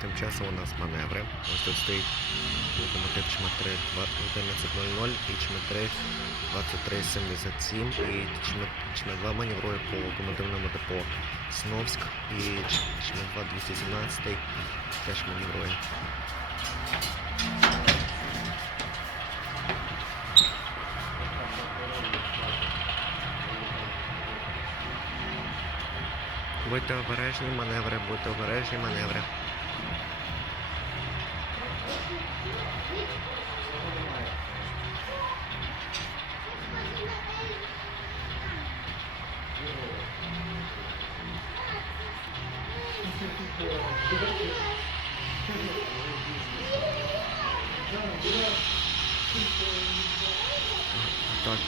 Тим часом у нас маневри. Ось тут стоїть локомотив ЧМ3 11.00 і ЧМ3 23.77. І ЧМ2 маневрує по локомотивному депо Сновськ і ЧМ2 217 теж маневрує. Будьте обережні маневри, будьте обережні маневри. Так,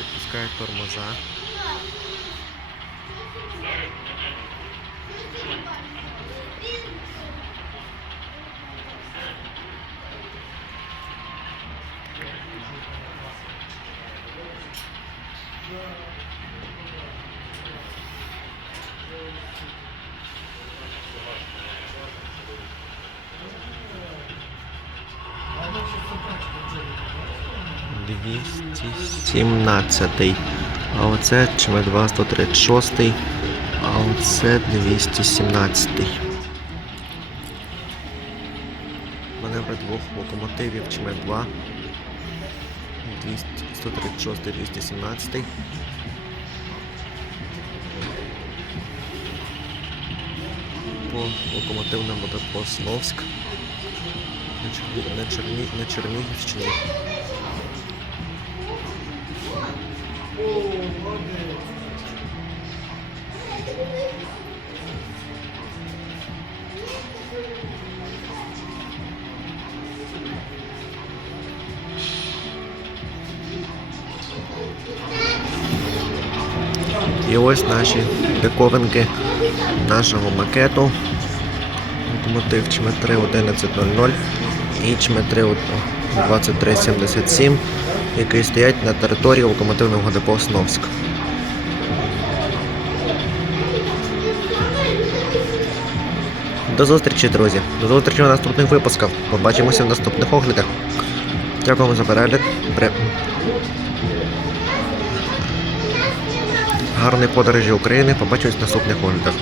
відпускає тормоза. Yeah. 217. А оце ЧМ2 136, а оце 217-й. Мене вже двох локомотивів ЧМ2. 136, 217. По локомотивному депо Сновськ. На Чернігівщині. І ось наші диковинки нашого макету. Локомотив ЧМ3 1100 і ЧМ3 2377, які стоять на території локомотивного депо Сновськ. До зустрічі, друзі. До зустрічі у наступних випусках. Побачимося в наступних оглядах. Дякуємо за перегляд. Гарної подорожі України. Побачимось в наступних оглядах.